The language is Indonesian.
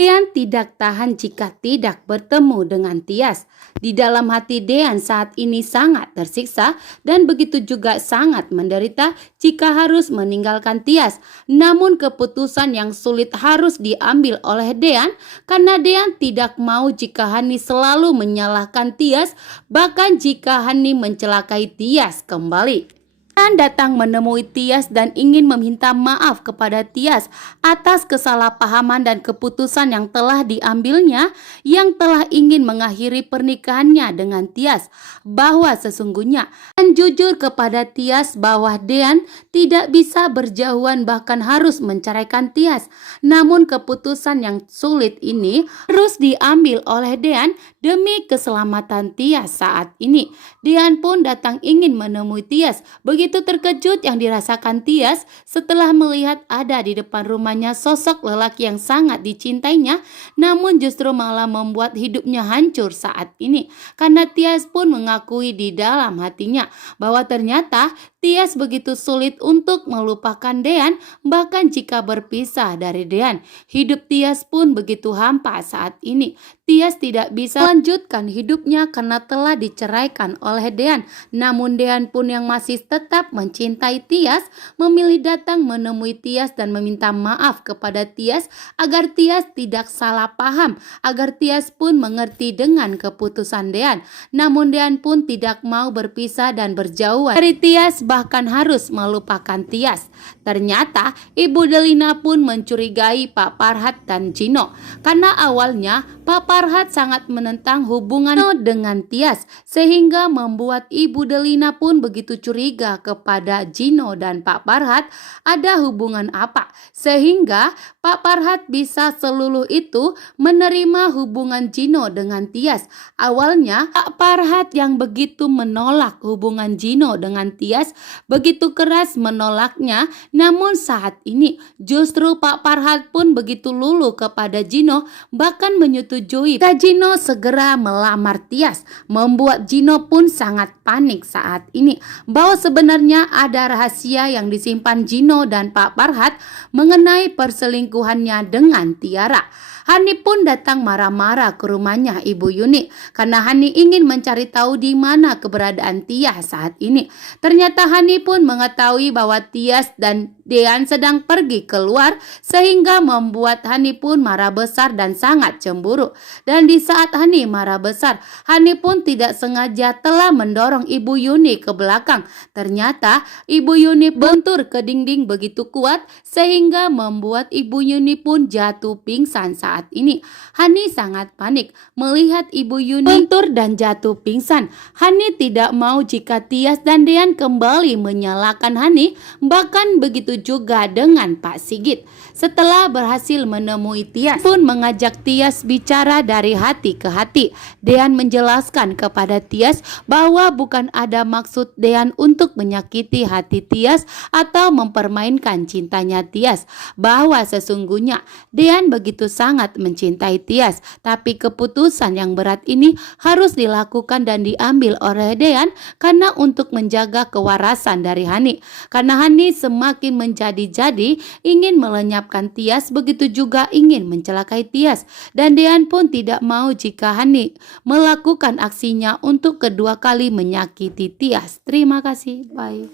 Dean tidak tahan jika tidak bertemu dengan Tias. Di dalam hati Dean saat ini sangat tersiksa dan begitu juga sangat menderita jika harus meninggalkan Tias. Namun keputusan yang sulit harus diambil oleh Dean karena Dean tidak mau jika Hani selalu menyalahkan Tias, bahkan jika Hani mencelakai Tias kembali. Dean datang menemui Tias dan ingin meminta maaf kepada Tias atas kesalahpahaman dan keputusan yang telah diambilnya yang telah ingin mengakhiri pernikahannya dengan Tias, bahwa sesungguhnya dan jujur kepada Tias bahwa Dean tidak bisa berjauhan bahkan harus menceraikan Tias. Namun keputusan yang sulit ini harus diambil oleh Dean demi keselamatan Tias saat ini. Dean pun datang ingin menemui Tias. Begitu terkejut yang dirasakan Tias setelah melihat ada di depan rumahnya sosok lelaki yang sangat dicintainya, namun justru malah membuat hidupnya hancur saat ini. Karena Tias pun mengakui di dalam hatinya bahwa ternyata Tias begitu sulit untuk melupakan Dean, bahkan jika berpisah dari Dean. Hidup Tias pun begitu hampa saat ini. Tias tidak bisa melanjutkan hidupnya karena telah diceraikan oleh Dean. Namun Dean pun yang masih tetap mencintai Tias memilih datang menemui Tias dan meminta maaf kepada Tias agar Tias tidak salah paham, agar Tias pun mengerti dengan keputusan Dean. Namun Dean pun tidak mau berpisah dan berjauhan dari Tias, bahkan harus melupakan Tias. Ternyata Ibu Delina pun mencurigai Pak Farhat dan Gino karena awalnya Pak Farhat sangat menentang hubungan dengan Tias sehingga membuat Ibu Delina pun begitu curiga kepada Gino dan Pak Farhat ada hubungan apa sehingga Pak Farhat bisa seluluh itu menerima hubungan Gino dengan Tias. Awalnya Pak Farhat yang begitu menolak hubungan Gino dengan Tias, begitu keras menolaknya, namun saat ini justru Pak Farhat pun begitu luluh kepada Gino, bahkan menyetujui jika Gino segera melamar Tias, membuat Gino pun sangat panik saat ini bahwa sebenarnya ada rahasia yang disimpan Gino dan Pak Farhat mengenai perselingkuhannya dengan Tiara. Hani pun datang marah-marah ke rumahnya Ibu Yuni karena Hani ingin mencari tahu di mana keberadaan Tias saat ini. Ternyata Hani pun mengetahui bahwa Tias dan Dean sedang pergi keluar sehingga membuat Hani pun marah besar dan sangat cemburu. Dan di saat Hani marah besar, Hani pun tidak sengaja telah mendorong Ibu Yuni ke belakang. Ternyata Ibu Yuni bentur ke dinding begitu kuat sehingga membuat Ibu Yuni pun jatuh pingsan saat ini. Hani sangat panik melihat Ibu Yuni bentur dan jatuh pingsan. Hani tidak mau jika Tias dan Dean kembali menyalahkan Hani, bahkan begitu juga dengan Pak Sigit. Setelah berhasil menemui Tias pun mengajak Tias bicara dari hati ke hati. Dean menjelaskan kepada Tias bahwa bukan ada maksud Dean untuk menyakiti hati Tias atau mempermainkan cintanya Tias, bahwa sesungguhnya Dean begitu sangat mencintai Tias, tapi keputusan yang berat ini harus dilakukan dan diambil oleh Dean karena untuk menjaga kewarasan dari Hani. Karena Hani semakin menjadi-jadi ingin melenyapkan Tias, begitu juga ingin mencelakai Tias. Dan Dean pun tidak mau jika Hani melakukan aksinya untuk kedua kali menyakiti Tias. Terima kasih. Bye.